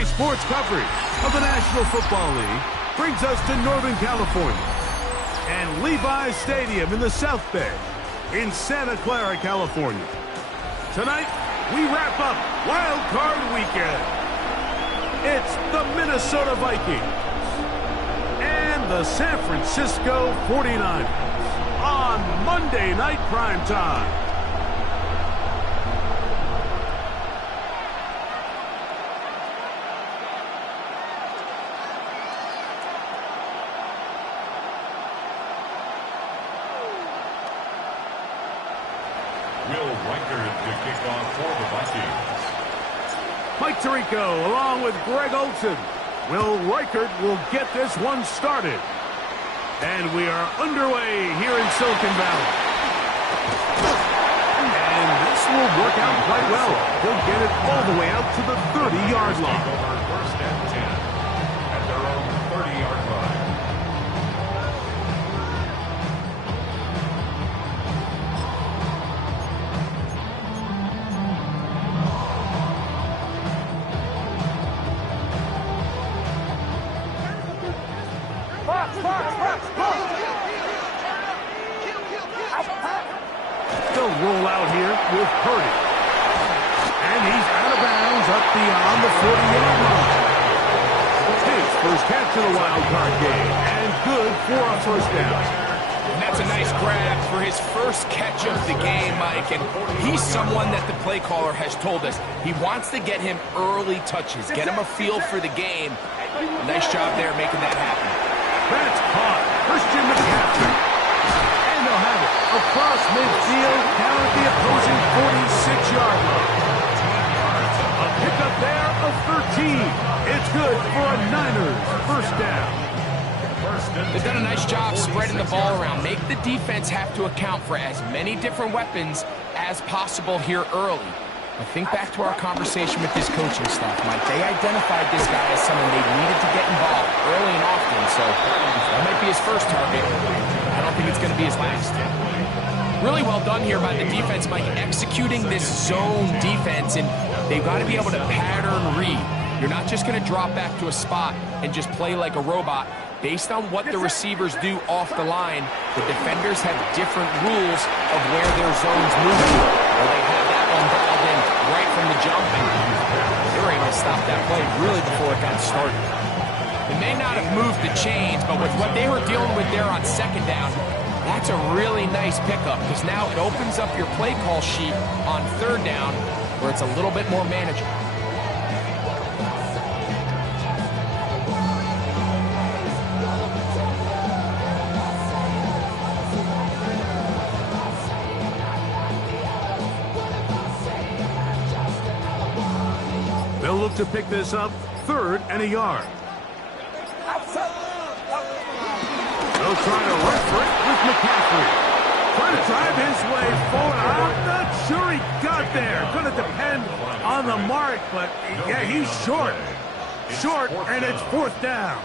Today's sports coverage of the National Football League brings us to Northern California and Levi's Stadium in the South Bay in Santa Clara, California. Tonight, we wrap up Wild Card Weekend. It's the Minnesota Vikings and the San Francisco 49ers on Monday Night Primetime. Will Reichard to kick off for the Vikings. Mike Tirico along with Greg Olsen. Will Reichard will get this one started. And we are underway here in Silicon Valley. And this will work out quite well. He'll get it all the way out to the 30-yard line. First and 10 at their own 30-yard line. They'll roll out here with Purdy. And he's out of bounds up beyond the 40-yard line. His first catch of the wild card game. And good for a first down. And that's a nice grab for his first catch of the game, Mike. And he's someone that the play caller has told us he wants to get him early touches, get him a feel for the game. Nice job there making that happen. That's caught. Christian McCaffrey. And they'll have it across midfield down at the opposing 46-yard line. A pickup there of 13. It's good for a Niners first down. They've done a nice job spreading the ball around. Make the defense have to account for as many different weapons as possible here early. But think back to our conversation with this coaching staff, Mike. They identified this guy as someone they needed to get involved early and often, so that might be his first target. I don't think it's going to be his last. Really well done here by the defense, Mike, executing this zone defense, and they've got to be able to pattern read. You're not just going to drop back to a spot and just play like a robot. Based on what the receivers do off the line, the defenders have different rules of where their zones move to. Or they have that one dialed in right from the jump, and they were able to stop that play really before it got started. They may not have moved the chains, but with what they were dealing with there on second down, that's a really nice pickup, because now it opens up your play call sheet on third down where it's a little bit more manageable. They'll look to pick this up, 3rd and a yard. They'll try to run for it with McCaffrey. Trying to drive his way forward. I'm not sure he got there. Going to depend on the mark, but yeah, he's short. Short, and it's 4th down.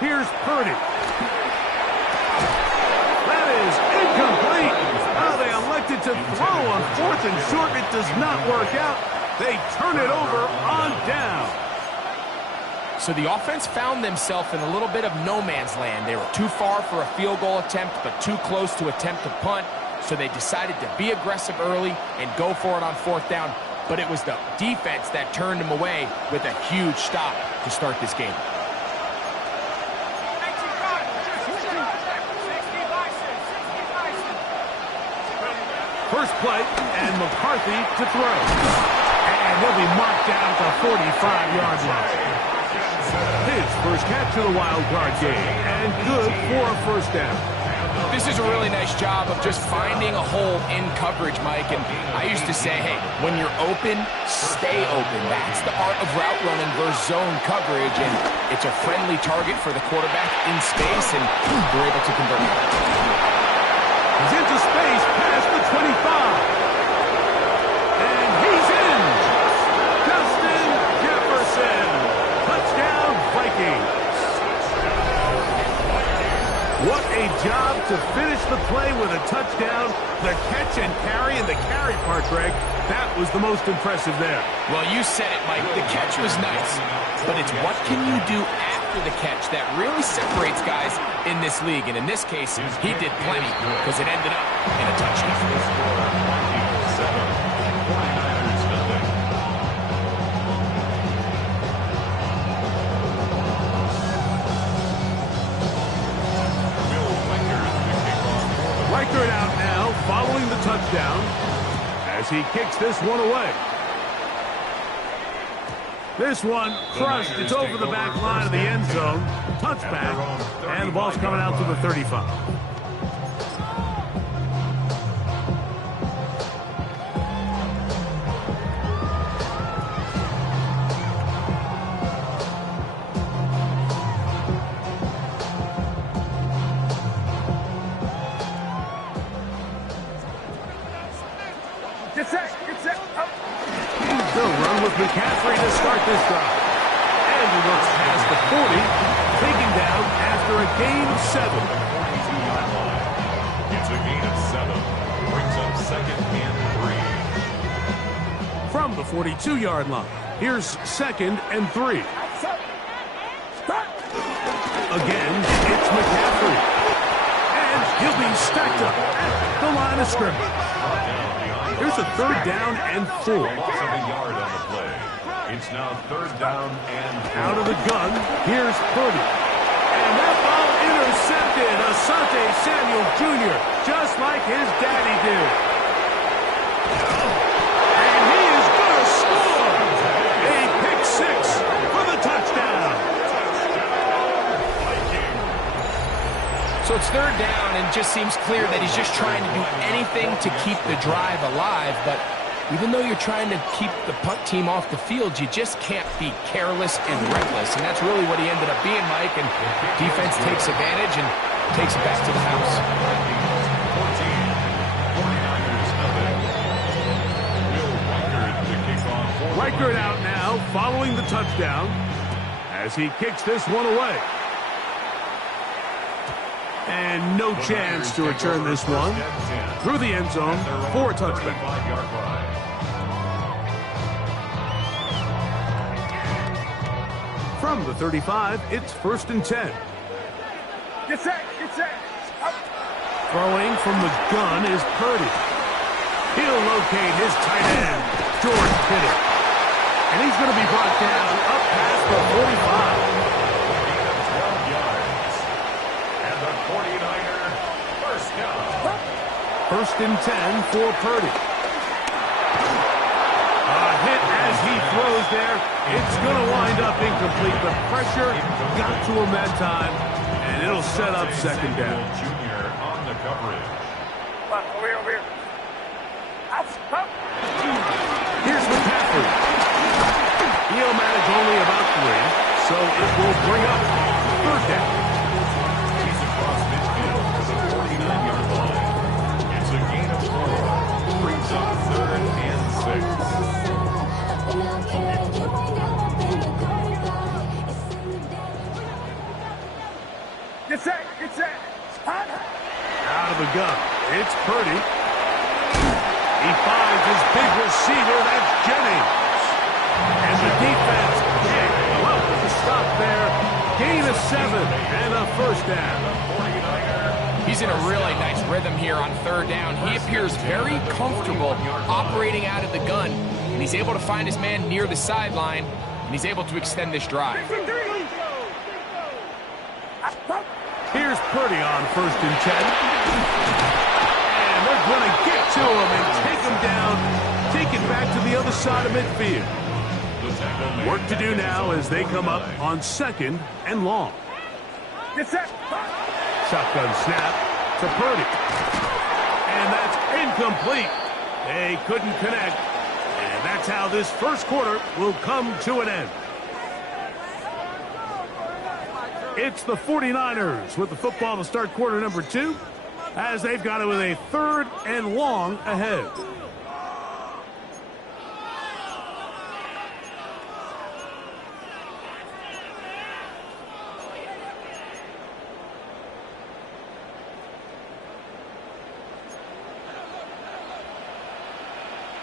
Here's Purdy. That is incomplete. Now they elected to throw on 4th and short. It does not work out. They turn it over on down. So the offense found themselves in a little bit of no man's land. They were too far for a field goal attempt, but too close to attempt a punt. So they decided to be aggressive early and go for it on 4th down. But it was the defense that turned them away with a huge stop to start this game. First play, and McCarthy to throw. And he'll be marked down at the 45-yard line. His first catch of the wild card game, and good for a first down. This is a really nice job of just finding a hole in coverage, Mike. And I used to say, hey, when you're open, stay open. That's the art of route running versus zone coverage. And it's a friendly target for the quarterback in space, and they're able to convert. He's into space past the 25. And he's in. Justin Jefferson. Touchdown, Vikings. What a job to finish the play with a touchdown. The catch and carry, and the carry part, Greg, that was the most impressive there. Well, you said it, Mike. The catch was nice, but it's what can you do after the catch that really separates guys in this league. And in this case, he did plenty because it ended up in a touchdown. Reichert out now, following the touchdown, as he kicks this one away. This one crushed. It's over the back line of the end zone. Touchback, and the ball's coming out to the 35. They'll run with McCaffrey to start this drive. And he looks past the 40, taken down after a gain of 7. It's a gain of 7. Brings up 2nd and 3. From the 42-yard line, here's 2nd and 3. Again, it's McCaffrey. And he'll be stacked up at the line of scrimmage. Here's a 3rd down and 4. Loss of a yard on the play. It's now 3rd down and 4. Out of the gun, here's Purdy. And that ball intercepted. Asante Samuel Jr., just like his daddy did. And he is going to score. A pick 6 for the touchdown. So it's 3rd down, and it just seems clear that he's just trying to do anything to keep the drive alive. But even though you're trying to keep the punt team off the field, you just can't be careless and reckless. And that's really what he ended up being, Mike. And defense takes advantage and takes it back to the house. 14, 49ers nothing. Reichert out now, following the touchdown, as he kicks this one away. And no chance to return this one through the end zone for a touchback. From the 35, it's 1st and 10. Throwing from the gun is Purdy. He'll locate his tight end, George Kittle. And he's going to be brought down up past the 45. 1st and 10 for Purdy. A hit as he throws there. It's going to wind up incomplete. The pressure got to him that time, and it'll set up 2nd down. Jr. on the coverage. Over here. Here's McCaffrey. He'll manage only about 3, so it will bring up 3rd down. He's across midfield to the 49-yard line. It's a gain of 4. Brings up 3rd and 6. Get set. Out of the gun, it's Purdy. He finds his big receiver, that's Jennings. And the defense can't come up with a stop there. Gain of 7 and a 1st down. He's in a really nice rhythm here on 3rd down. He appears very comfortable operating out of the gun, and he's able to find his man near the sideline, and he's able to extend this drive. Here's Purdy on 1st and 10. And they're going to get to him and take him down, take it back to the other side of midfield. Work to do now as they come up on 2nd and long. Get set. Shotgun snap to Purdy. And that's incomplete. They couldn't connect. And that's how this 1st quarter will come to an end. It's the 49ers with the football to start quarter number 2. as they've got it with a 3rd and long ahead.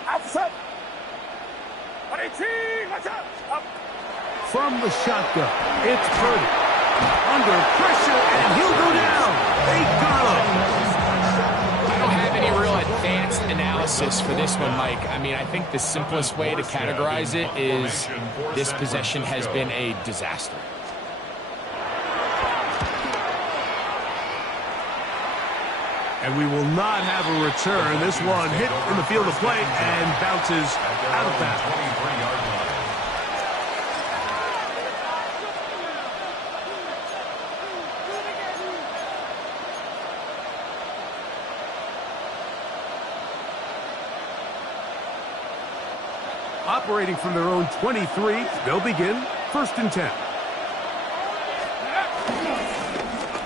Outside. 22, watch out. Up. From the shotgun, it's Purdy. Under pressure, and he'll go down. They got him. I don't have any real advanced analysis for this one, Mike. I mean, I think the simplest way to categorize it is this possession has been a disaster. And we will not have a return. This one hit in the field of play and bounces out of bounds. 23-yard line. Operating from their own 23, they'll begin 1st and 10.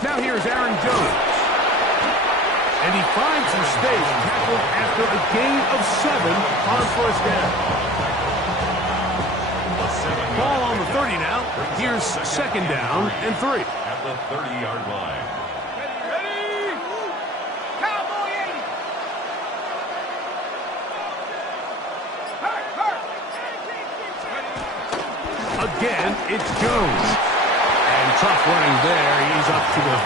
Now here's Aaron Jones. And he finds some space, tackled after a gain of 7 on 1st down. Ball on the 30 now. Here's 2nd down and 3. At the 30-yard line. Ready? Cowboy 80. Again, it's Jones. And tough running there. He's up to the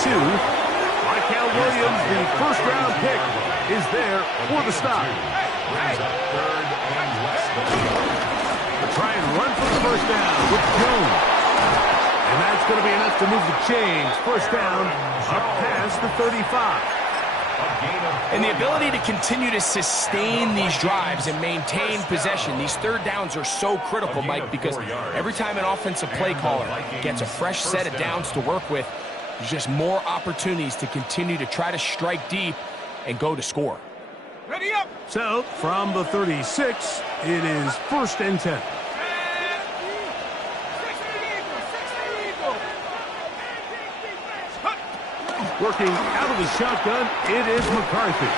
32. Michael Williams, the 1st-round pick, is there for the stop. Brings up 3rd and less than 1. Try and run for the 1st down with Jones. And that's going to be enough to move the chains. 1st down up past the 35. And the ability to continue to sustain these drives and maintain possession, these 3rd downs are so critical, Mike, because every time an offensive play caller gets a fresh set of downs to work with, there's just more opportunities to continue to try to strike deep and go to score. Ready up. So, from the 36, it is 1st and 10. Working out of the shotgun, it is McCarthy.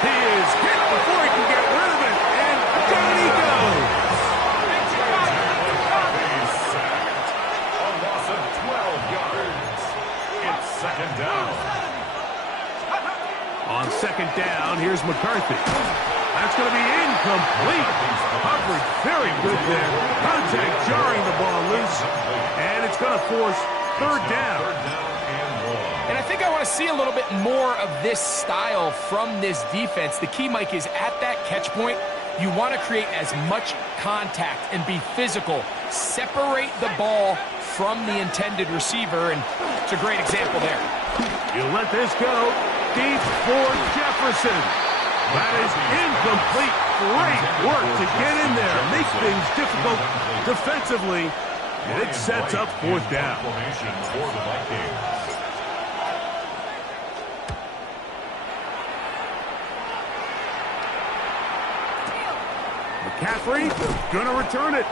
He is hit before he can get rid of it, and down he goes. A loss of 12 yards. It's 2nd down. On 2nd down, here's McCarthy. That's going to be incomplete. Coverage very good there. Contact jarring the ball loose, and it's going to force 3rd down. And I think I want to see a little bit more of this style from this defense. The key, Mike, is at that catch point, you want to create as much contact and be physical. Separate the ball from the intended receiver, and it's a great example there. You let this go. Deep for Jefferson. That is incomplete. Great work to get in there. Make things difficult defensively, and it sets up 4th down. For the Vikings. McCaffrey going to return it.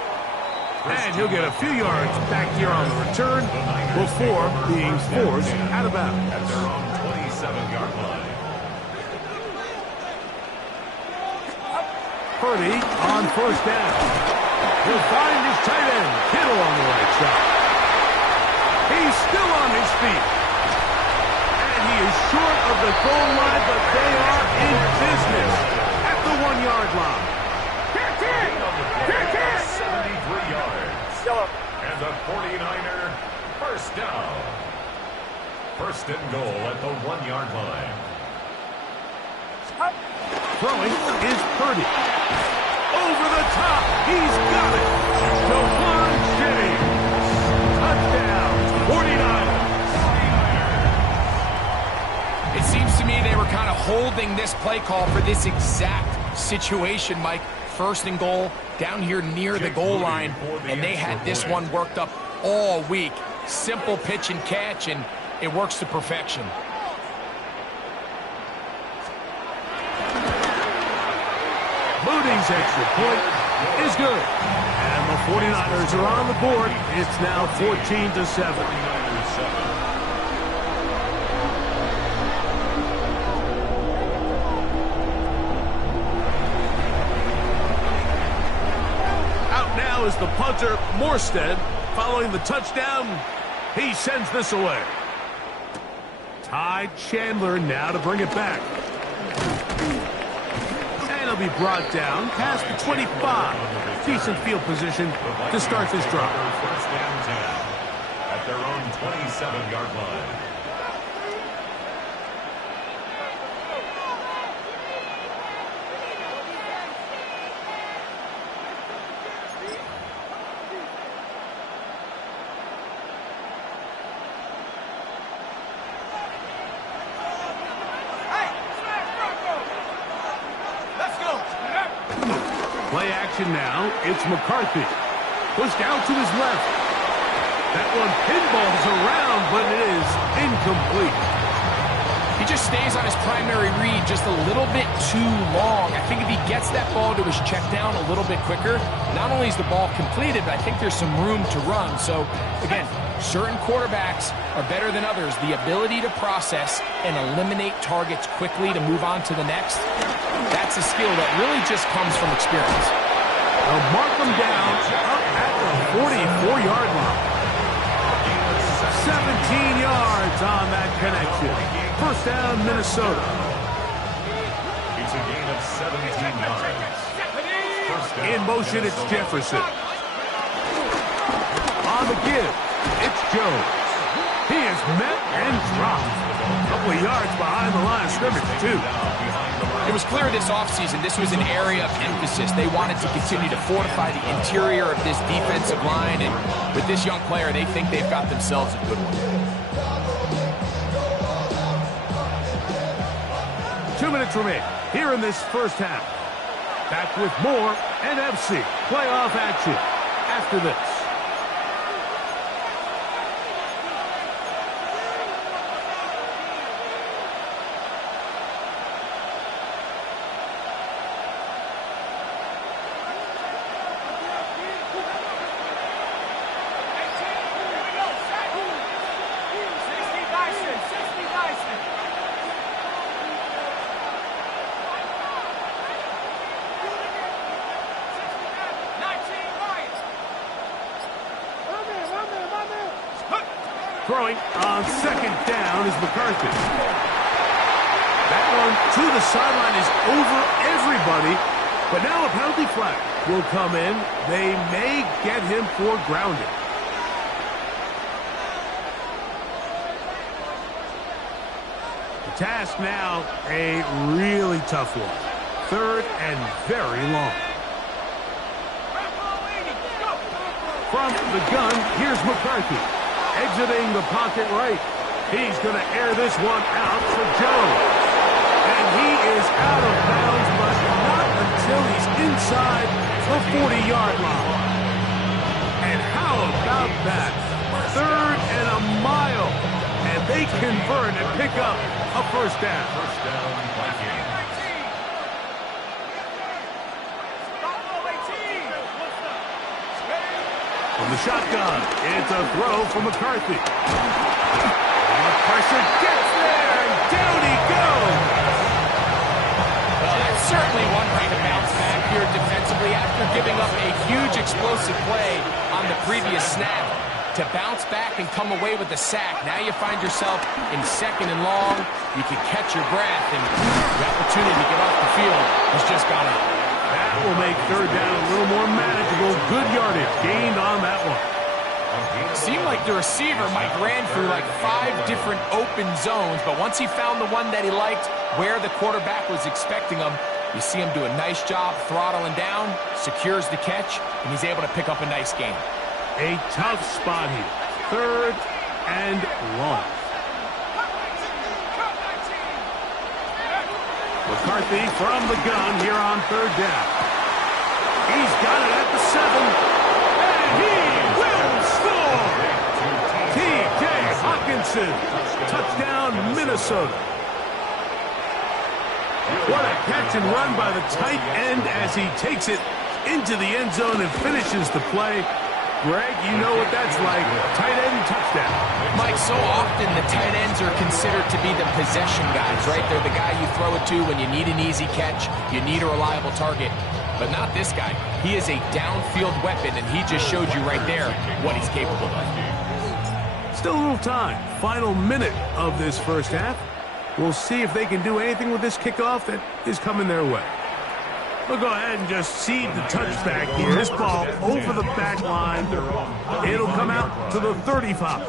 And he'll get a few yards back here on the return before being forced out of bounds. At their own 27-yard line. Purdy on 1st down. He'll find his tight end, Kittle, on the right side. He's still on his feet. And he is short of the goal line, but they are in business at the 1-yard line. 73 yards. And the 49er 1st down. 1st and goal at the 1-yard line. Throwing is Purdy. Over the top. He's got it. Jawan Jennings. Touchdown. 49ers. It seems to me they were kind of holding this play call for this exact situation, Mike. 1st and goal, down here near the goal line, and they had this one worked up all week. Simple pitch and catch, and it works to perfection. Moody's extra point is good. And the 49ers are on the board. It's now 14-7. was the punter, Morstead. Following the touchdown, he sends this away. Ty Chandler now to bring it back. And he'll be brought down past the 25. Decent field position to start this drive. First and 10 at their own 27-yard line. Play action now. It's McCarthy. Pushed out to his left. That one pinballs around, but it is incomplete. He just stays on his primary read just a little bit too long. I think if he gets that ball to his check down a little bit quicker, not only is the ball completed, but I think there's some room to run. So, again, certain quarterbacks are better than others. The ability to process and eliminate targets quickly to move on to the next, that's a skill that really just comes from experience. They'll mark them down up at the 44-yard line. 17 yards on that connection. First down, Minnesota. It's a gain of 17 yards. First down, In motion, it's Jefferson. On the give, it's Jones. He is met and dropped. A couple of yards behind the line of scrimmage, too. It was clear this offseason this was an area of emphasis. They wanted to continue to fortify the interior of this defensive line, and with this young player, they think they've got themselves a good one. 2 minutes remain here in this first half. Back with more NFC playoff action after this. Throwing on second down is McCarthy. That one to the sideline is over everybody, but now a penalty flag will come in. They may get him for grounding. The task now, a really tough one. Third and very long. From the gun, here's McCarthy. Exiting the pocket right. He's going to air this one out for Jones. And he is out of bounds, but not until he's inside the 40-yard line. And how about that? Third and a mile. And they convert and pick up a first down. First down, Vikings. From the shotgun, it's a throw for McCarthy. The pressure gets there, and down he goes. Well, that's certainly one way to bounce back here defensively after giving up a huge explosive play on the previous snap. To bounce back and come away with a sack. Now you find yourself in second and long. You can catch your breath, and the opportunity to get off the field has just gone out. That will make third down a little more manageable. Good yardage gained on that one. Seemed like the receiver, Mike, ran through like 5 different open zones, but once he found the one that he liked, where the quarterback was expecting him, you see him do a nice job throttling down, secures the catch, and he's able to pick up a nice gain. A tough spot here. Third and long. McCarthy from the gun here on third down. He's got it at the 7, and he will score! T.J. Hockenson, touchdown Minnesota. What a catch and run by the tight end as he takes it into the end zone and finishes the play. Greg, you know what that's like. Tight end touchdown. Mike, so often the tight ends are considered to be the possession guys, right? They're the guy you throw it to when you need an easy catch, you need a reliable target. but not this guy. He is a downfield weapon, and he just showed you right there what he's capable of. Still a little time. Final minute of this first half. We'll see if they can do anything with this kickoff that is coming their way. We'll go ahead and just seed the touchback here. This ball over the back line. It'll come out to the 35.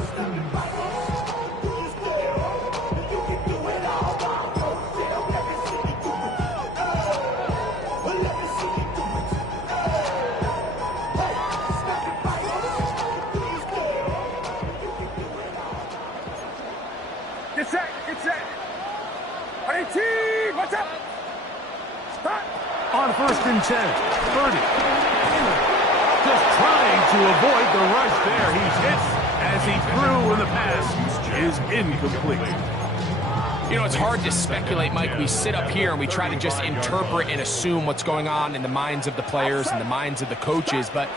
Get set, get set. 18, what's up? Start. On 1st and 10, 30. Just trying to avoid the rush there. He's hit as he threw, and the pass is incomplete. You know, it's hard to speculate, Mike. We sit up here and we try to just interpret and assume what's going on in the minds of the players and the minds of the coaches, but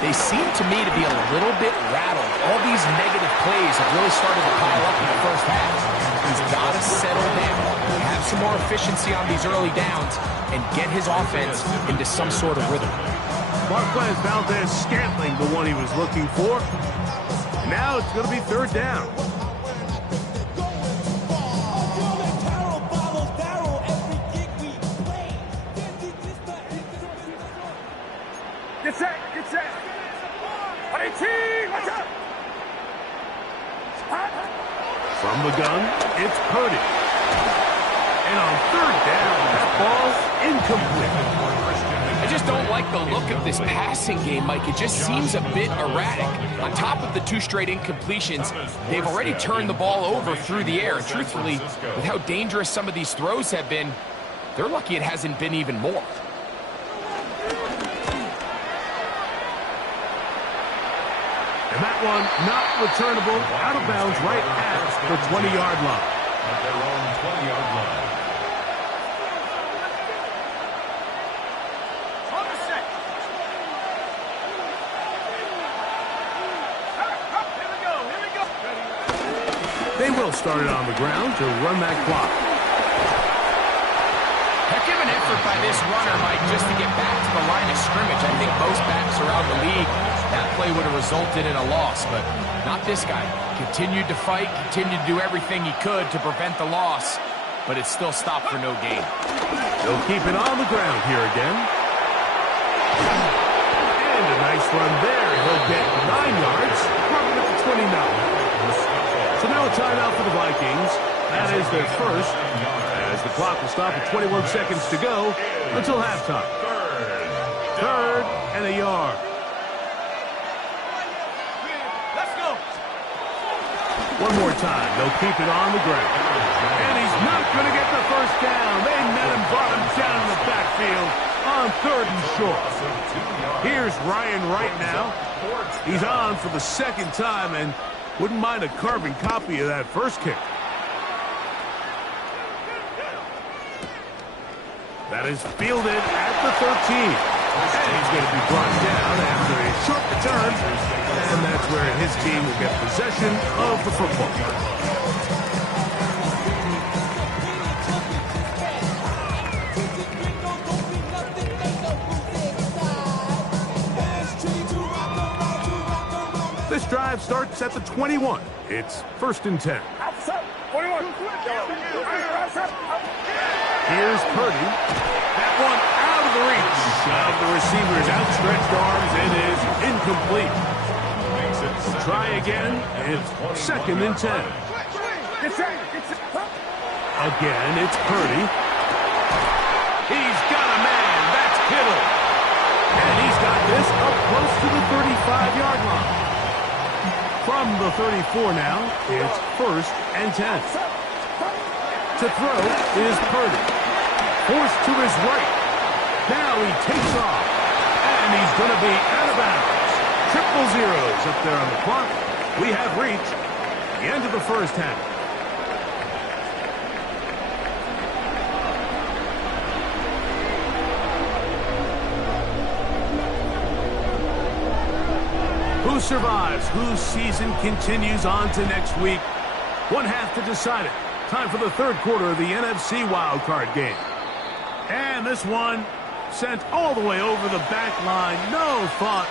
they seem to me to be a little bit rattled. All these negative plays have really started to pile up in the first half. He's got to settle down, have some more efficiency on these early downs, and get his offense into some sort of rhythm. Marquez Valdes-Scantling, the one he was looking for. Now it's going to be 3rd down. Get set, get set. 18, what's up? From the gun, it's Purdy. And on 3rd down, that ball's incomplete. I just don't like the look of this passing game, Mike. It just seems a bit erratic. On top of the 2 straight incompletions, they've already turned the ball over through the air. And truthfully, with how dangerous some of these throws have been, they're lucky it hasn't been even more. And that one not returnable, out of bounds right at the 20-yard line. At their own 20-yard line. On the set. Here we go, here we go. They will start it on the ground to run that clock. Heck of an effort by this runner, Mike, just to get back to the line of scrimmage. I think most backs around the league, that play would have resulted in a loss, but not this guy. Continued to fight, continued to do everything he could to prevent the loss, but it still stopped for no gain. They'll keep it on the ground here again. And a nice run there. He'll get 9 yards, probably at the 29. So now a timeout for the Vikings. That is their first, as the clock will stop at 21 seconds to go until halftime. 3rd and a yard. Let's go. One more time. They'll keep it on the ground. And he's not going to get the first down. They met him, brought him down in the backfield on 3rd and short. Here's Ryan Wright now. He's on for the 2nd time and wouldn't mind a carbon copy of that first kick. That is fielded at the 13. And he's going to be brought down after a short return. And that's where his team will get possession of the football. This drive starts at the 21. It's 1st and 10. Outside, 41. Here's Purdy. That one out of the reach of the receiver's outstretched arms. It is incomplete. Try again. It's 2nd and 10. Again, it's Purdy. He's got a man. That's Kittle. And he's got this up close to the 35-yard line. From the 34 now, it's 1st and 10. To throw is Purdy. Forced to his right. Now he takes off. And he's going to be out of bounds. 000 up there on the clock. We have reached the end of the first half. Who survives? Whose season continues on to next week? One half to decide it. Time for the 3rd quarter of the NFC wildcard game. And this one Sent all the way over the back line. No thought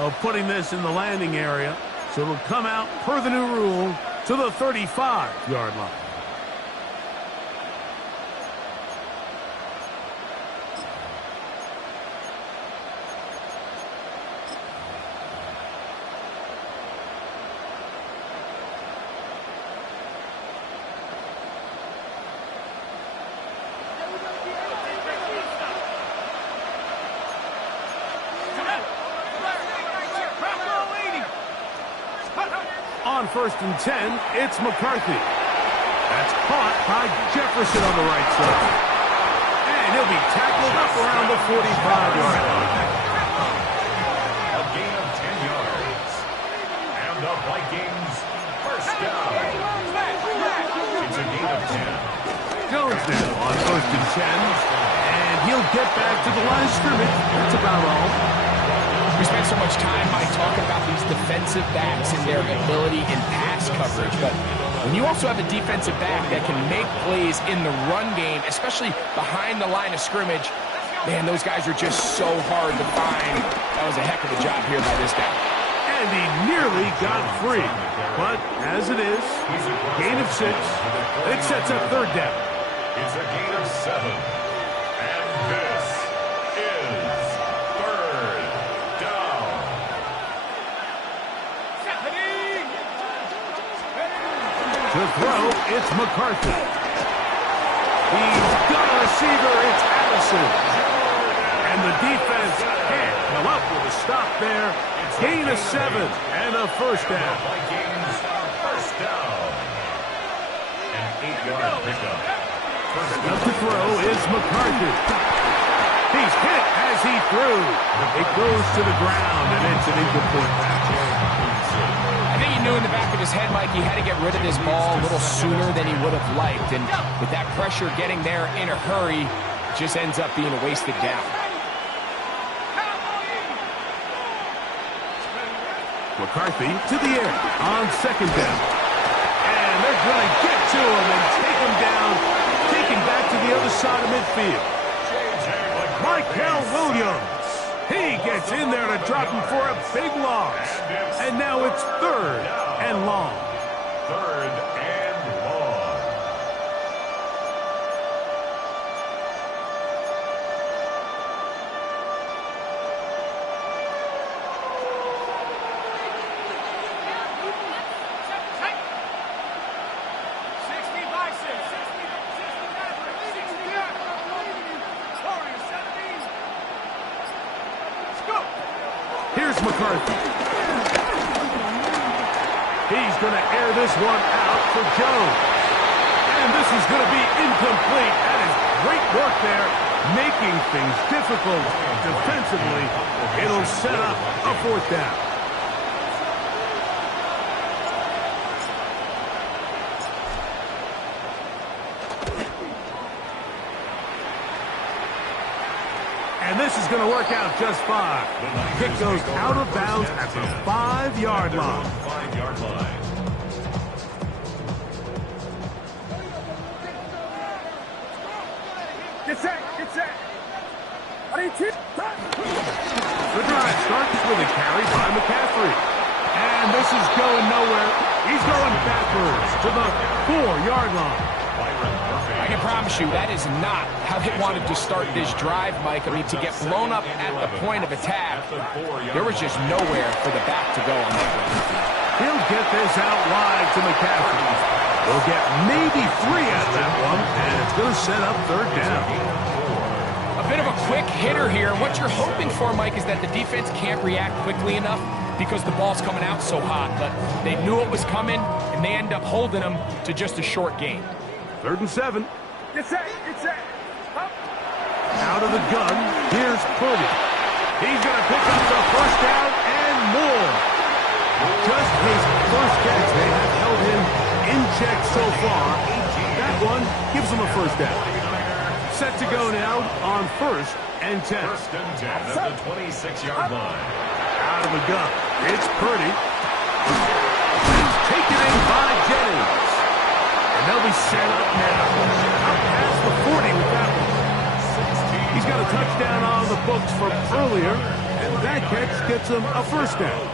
of putting this in the landing area. So it'll come out per the new rule to the 35-yard line. On 1st and 10, it's McCarthy. That's caught by Jefferson on the right side. And he'll be tackled up around the 45-yard line. A gain of 10 yards. And the Vikings first down. It's a gain of 10. Jones now on 1st and 10. And he'll get back to the line of scrimmage. That's about all. We spent so much time, Mike, talking about these defensive backs and their ability in pass coverage. But when you also have a defensive back that can make plays in the run game, especially behind the line of scrimmage, man, those guys are just so hard to find. That was a heck of a job here by this guy. And he nearly got free. But as it is, gain of 6. It sets up 3rd down. It's a gain of 7. And this is 3rd down. To throw, it's McCarthy. He's got a receiver, it's Addison. And the defense can't come up with a stop there. Gain of 7 and a 1st down. Vikings first down. An 8-yard pickup. Up to throw is McCarthy. He's hit as he threw. It goes to the ground, and it's an incomplete pass. I think he knew in the back of his head, Mike, he had to get rid of this ball a little sooner than he would have liked. And with that pressure getting there in a hurry, it just ends up being a wasted down. McCarthy to the air on 2nd down. And they're going to get to him and take him down, take him back to the other side of midfield. Michael Williams. He gets in there to drop him for a big loss. And now it's 3rd and long. 3rd and long. Here's McCarthy. He's going to air this one out for Jones. And this is going to be incomplete. That is great work there, making things difficult defensively. It'll set up a 4th down. And this is going to work out just fine. Kick goes out of bounds at the 5-yard line. 5-yard line. Get set, get set. The drive starts with a carry by McCaffrey. And this is going nowhere. He's going backwards to the 4-yard line. I can promise you that is not how they wanted to start this drive, Mike. I mean, to get blown up at the point of attack, there was just nowhere for the back to go on that one. He'll get this out wide to McCaffrey. They'll get maybe 3 out of that one, and it's going to set up 3rd down. A bit of a quick hitter here. What you're hoping for, Mike, is that the defense can't react quickly enough because the ball's coming out so hot. But they knew it was coming, and they end up holding them to just a short gain. 3rd and 7. Get set, get set. Up. Out of the gun, here's Purdy. He's going to pick up the 1st down and more. Just his first catch. They have held him in check so far. That one gives him a 1st down. Set to go now on 1st and 10. 1st and 10 at the 26-yard line. Out of the gun, it's Purdy. He's taken in by Jennings. And they'll be set up now. Out past the 40 with that one. 16 He's got a touchdown on the books from earlier, and that catch gets him a first down.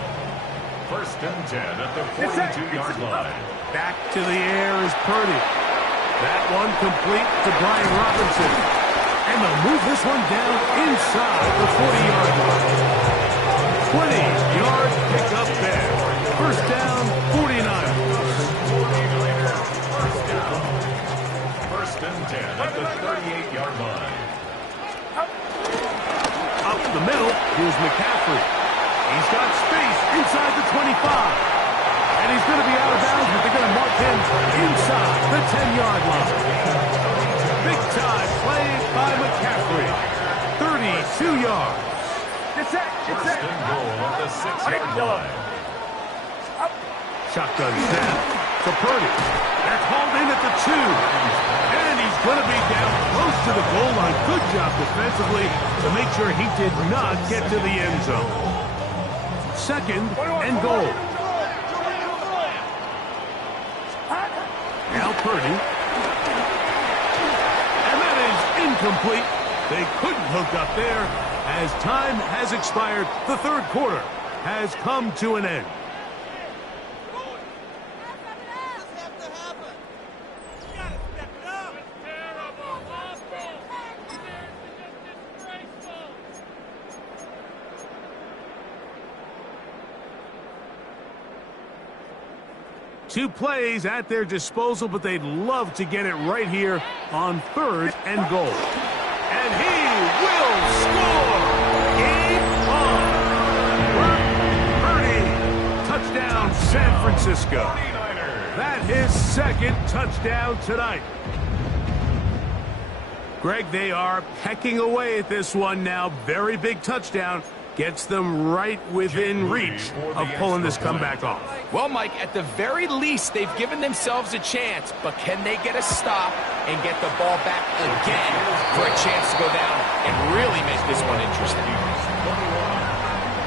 First and 10 at the 42-yard line. Back to the air is Purdy. That one complete to Brian Robinson. And they'll move this one down inside the 40-yard line. 20-yard pickup there. First down, 49. First and 10 at the 38-yard line. Up the middle, here's McCaffrey. He's got space inside the 25. And he's going to be out of bounds, but they're going to mark him inside the 10-yard line. Big time play by McCaffrey. 32 yards. First and goal at the 6-yard line. Shotgun snap to Purdy. That's hauled in at the 2. And he's going to be down close to the goal line. Good job defensively to make sure he did not get to the end zone. Second and goal. Now Purdy. And that is incomplete. They couldn't hook up there. As time has expired, the third quarter has come to an end. Two plays at their disposal, but they'd love to get it right here on third and goal. And he will score! Game on! Purdy, touchdown San Francisco. That his second touchdown tonight. Greg, they are pecking away at this one now. Very big touchdown. Gets them right within reach of pulling this comeback off. Well, Mike, at the very least, they've given themselves a chance, but can they get a stop and get the ball back again for a chance to go down and really make this one interesting?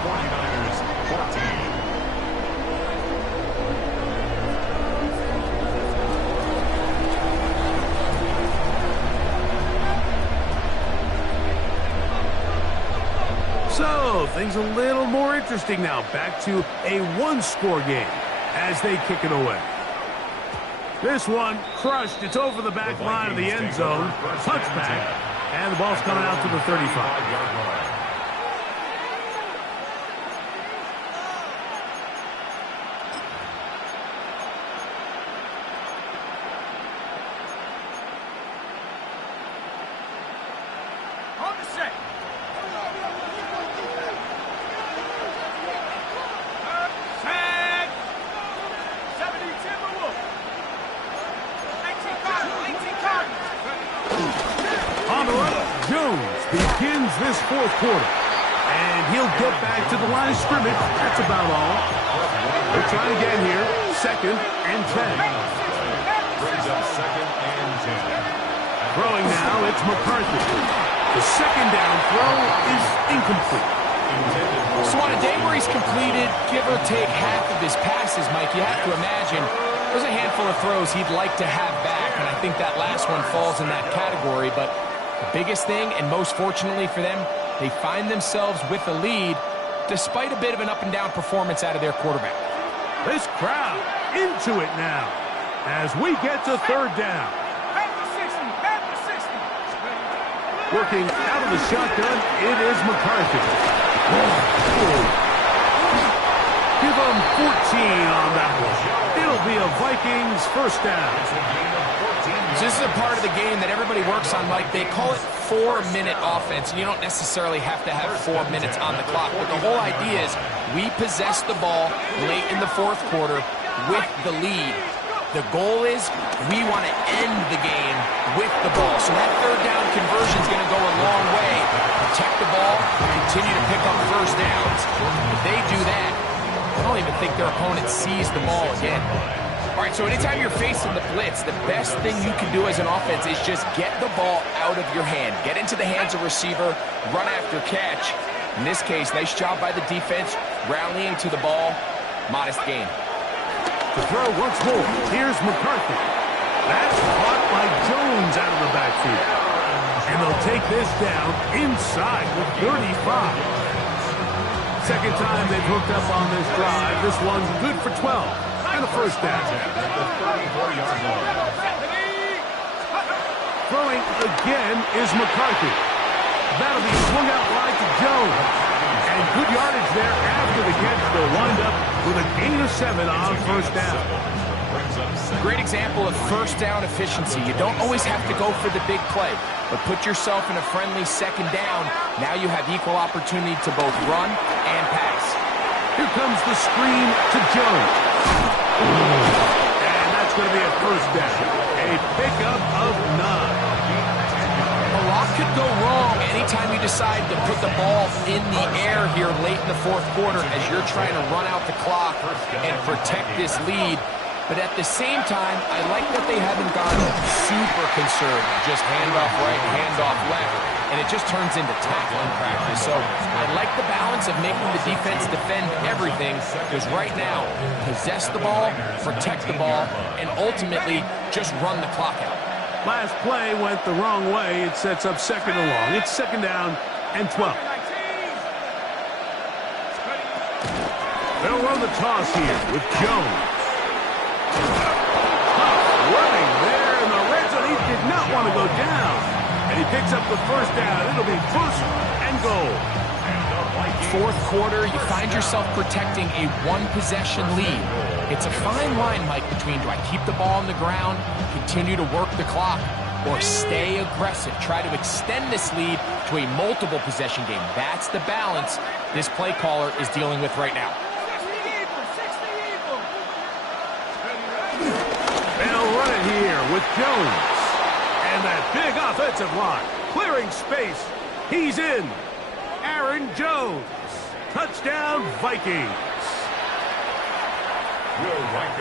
49ers 14. So, things a little more interesting now. Back to a one-score game as they kick it away. This one crushed. It's over the back line of the end zone. Touchback. And the ball's coming out to the 35. Begins this fourth quarter. And he'll get back to the line of scrimmage. That's about all. They're trying again here. Second and 10. Brings up second and 10. Throwing now, it's McCarthy. The second down throw is incomplete. So on a day where he's completed, give or take half of his passes, Mike, you have to imagine there's a handful of throws he'd like to have back, and I think that last one falls in that category, but the biggest thing, and most fortunately for them, they find themselves with a lead despite a bit of an up-and-down performance out of their quarterback. This crowd into it now as we get to third down. Working out of the shotgun, it is McCarthy. Give them 14 on that one. It'll be a Vikings first down. So this is a part of the game that everybody works on, Mike. They call it 4-minute offense, and you don't necessarily have to have 4 minutes on the clock. But the whole idea is we possess the ball late in the fourth quarter with the lead. The goal is we want to end the game with the ball. So that third down conversion is going to go a long way. Protect the ball, continue to pick up first downs. If they do that, I don't even think their opponent sees the ball again. All right, so anytime you're facing the blitz, the best thing you can do as an offense is just get the ball out of your hand. Get into the hands of receiver, run after catch. In this case, nice job by the defense, rallying to the ball. Modest gain. To throw once more, here's McCarthy. That's caught by Jones out of the backfield. And they'll take this down inside the 35. Second time they've hooked up on this drive. This one's good for 12 and a first down. Throwing again is McCarthy. That'll be swung out wide to Jones. And good yardage there after the catch. They'll wind up with a gain of 7 on first down. Great example of first down efficiency. You don't always have to go for the big play, but put yourself in a friendly second down. Now you have equal opportunity to both run and pass. Here comes the screen to Jones. And that's going to be a first down. A pickup of 9. A lot could go wrong anytime you decide to put the ball in the air here late in the fourth quarter as you're trying to run out the clock and protect this lead. But at the same time, I like that they haven't gone super conservative. Just handoff right, handoff left, and it just turns into tackling practice. So I like the balance of making the defense defend everything, because right now, possess the ball, protect the ball, and ultimately just run the clock out. Last play went the wrong way. It sets up second and long. It's second down and 12. They'll run the toss here with Jones. Running there in the red zone. He did not want to go down. And he picks up the first down. It'll be first and goal. Fourth quarter, you find yourself protecting a one-possession lead. It's a fine line, Mike, between do I keep the ball on the ground, continue to work the clock, or stay aggressive, try to extend this lead to a multiple possession game. That's the balance this play caller is dealing with right now. They'll run it here with Jones. And that big offensive line clearing space. He's in. Aaron Jones. Touchdown, Vikings.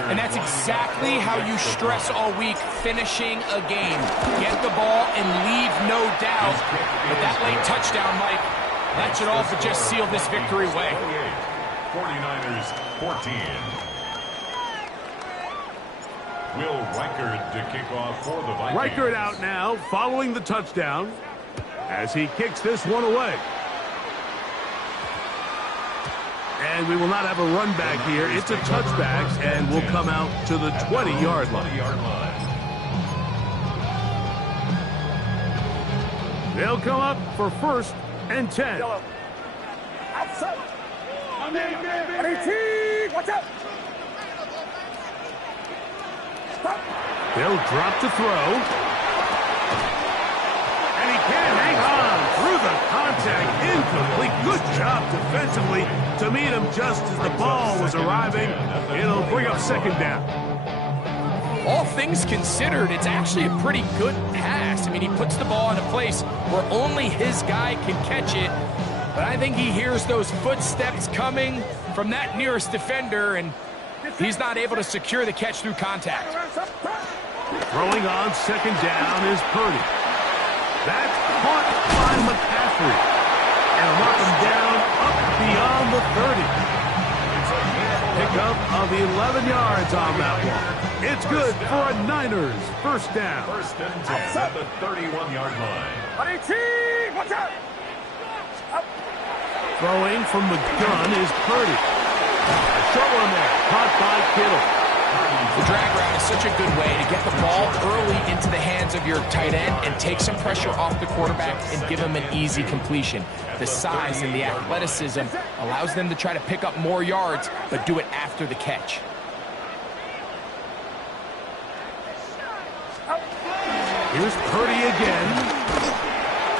And that's exactly how you stress all week, finishing a game. Get the ball and leave no doubt. But that late touchdown, Mike, that should also just seal this victory away. 49ers 14. Will Reichard to kick off for the Vikings. Reichard out now following the touchdown as he kicks this one away. And we will not have a run back here. It's a touchback and will come out to the 20-yard line. They'll come up for first and 10. Outside. Watch out. They'll drop to throw. And he can hang on through the contact. Incomplete. Good job defensively to meet him just as the ball was arriving. It'll bring up second down. All things considered, it's actually a pretty good pass. I mean, he puts the ball in a place where only his guy can catch it. But I think he hears those footsteps coming from that nearest defender, and he's not able to secure the catch through contact. Throwing on second down is Purdy. That's caught by McCaffrey. And mark him down up beyond the 30. Pickup of 11 yards on that one. It's good for a Niners first down. First and 10 at the 31-yard line. Watch out. Throwing from the gun is Purdy. A short one there, caught by Kittle. The drag route is such a good way to get the ball early into the hands of your tight end and take some pressure off the quarterback and give him an easy completion. The size and the athleticism allows them to try to pick up more yards, but do it after the catch. Here's Purdy again.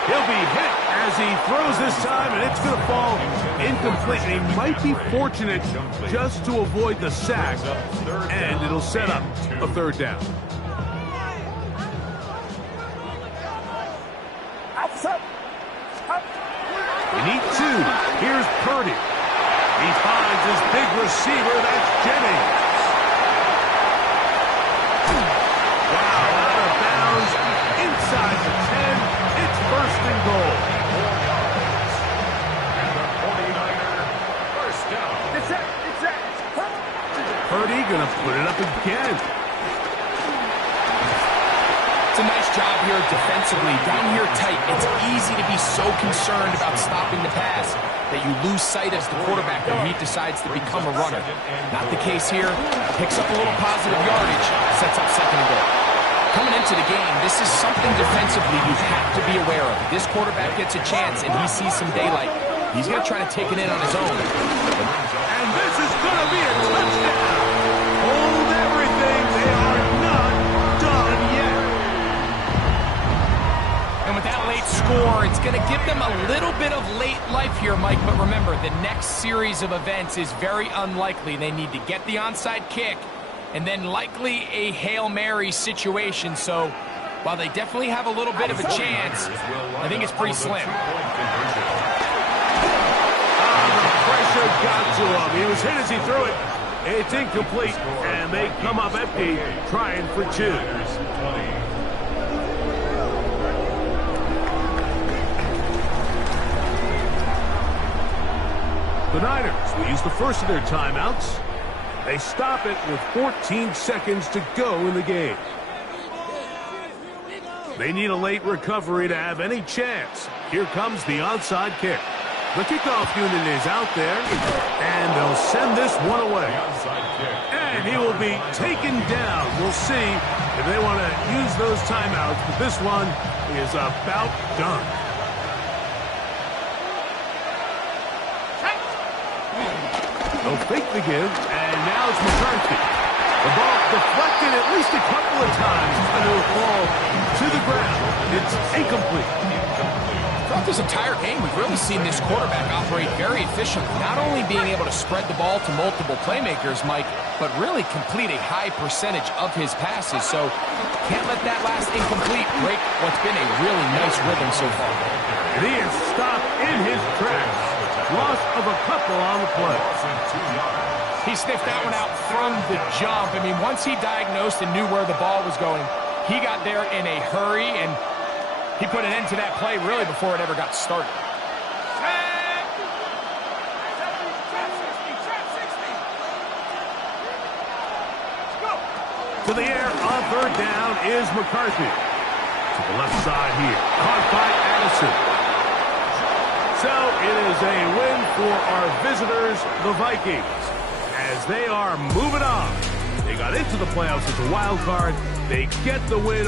He'll be hit as he throws this time, and it's going to fall incomplete. And he might be fortunate just to avoid the sack, and it'll set up a third down. We need 2. Here's Purdy. He finds his big receiver. That's Jennings. Wow, out of bounds inside the 10. It's first and goal. And the 49er first down. Purdy going to put it up again. a nice job here defensively. Down here tight, it's easy to be so concerned about stopping the pass that you lose sight as the quarterback when he decides to become a runner. Not the case here. Picks up a little positive yardage, sets up second and goal. Coming into the game, this is something defensively you have to be aware of. If this quarterback gets a chance and he sees some daylight, he's going to try to take it in on his own. And this is going to be a touchdown. Hold everything. They are not done yet. And with that late score, it's going to give them a little bit of late life here, Mike. But remember, the next series of events is very unlikely. They need to get the onside kick and then likely a Hail Mary situation. So while they definitely have a little bit of a chance, I think it's pretty slim. Pressure got to him. He was hit as he threw it. It's incomplete, and they come up empty, trying for two. The Niners will use the first of their timeouts. They stop it with 14 seconds to go in the game. They need a late recovery to have any chance. Here comes the onside kick. The kickoff unit is out there, and they'll send this one away. And he will be taken down. We'll see if they want to use those timeouts, but this one is about done. They'll fake the give, and now it's McCarthy. The ball deflected at least a couple of times, and it will fall to the ground. It's incomplete. Throughout this entire game, we've really seen this quarterback operate very efficiently, not only being able to spread the ball to multiple playmakers, Mike, but really complete a high percentage of his passes. So can't let that last incomplete break what's been a really nice rhythm so far. And he is stopped in his tracks. Loss of a couple on the play. He sniffed that one out from the jump. I mean, once he diagnosed and knew where the ball was going, he got there in a hurry, and he put an end to that play really before it ever got started. To the air on third down is McCarthy. To the left side here. Caught by Addison. So it is a win for our visitors, the Vikings, as they are moving on. They got into the playoffs as a wild card. They get the win